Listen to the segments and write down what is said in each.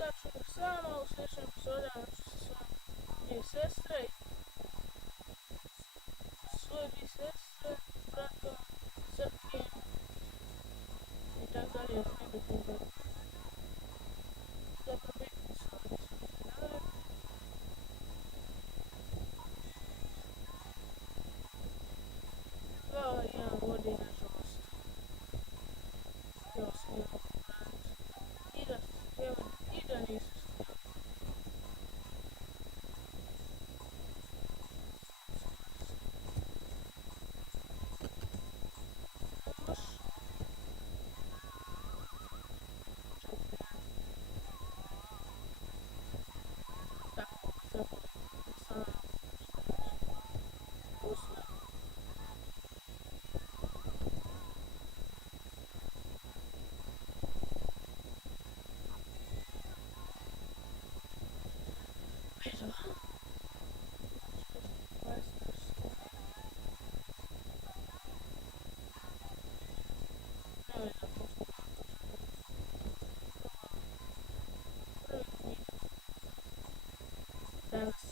Tačno sama u sljedećem epizodama ću se s vama dvije sestre, svoje dvije sestre, bratom, crtkijem i tako dalje, nebitno da dobro bitno su ovdje dalje. Dva i jedan vodi, nažalost. Htio sam jednog braniti. I da nisu htjeli. Još. Tako, trebalo samo usne. Eto. Ne vidim pošto prvi knjig danas.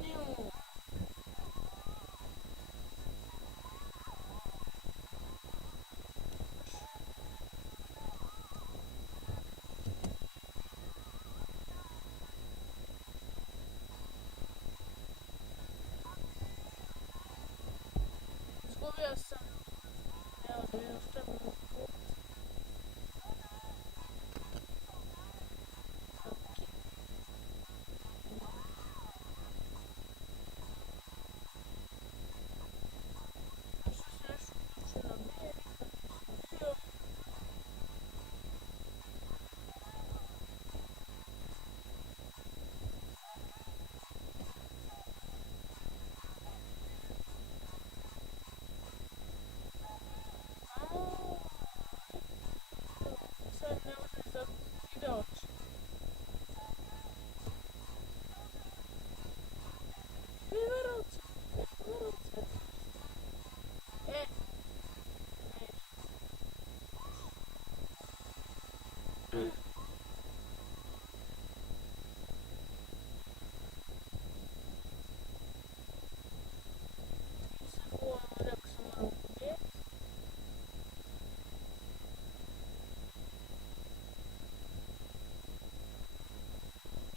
Nju. Izgubio sam. Evo da vidim što mi mogu kupiti. Ok. Što se nešto uključio na mir, nisam bio. Sad ne možeš da ide oči. Verovce. E. Sad ovo rekao sam moram pobijeti.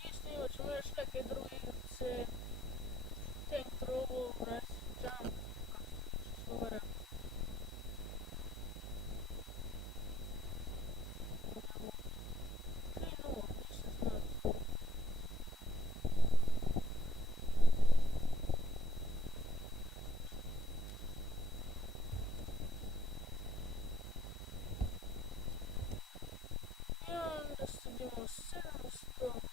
I snimat ćemo još neke druge igrice. Tank Robo, Brass Jump, što gore. Krenuo, nisam znao to. I onda stavimo 700.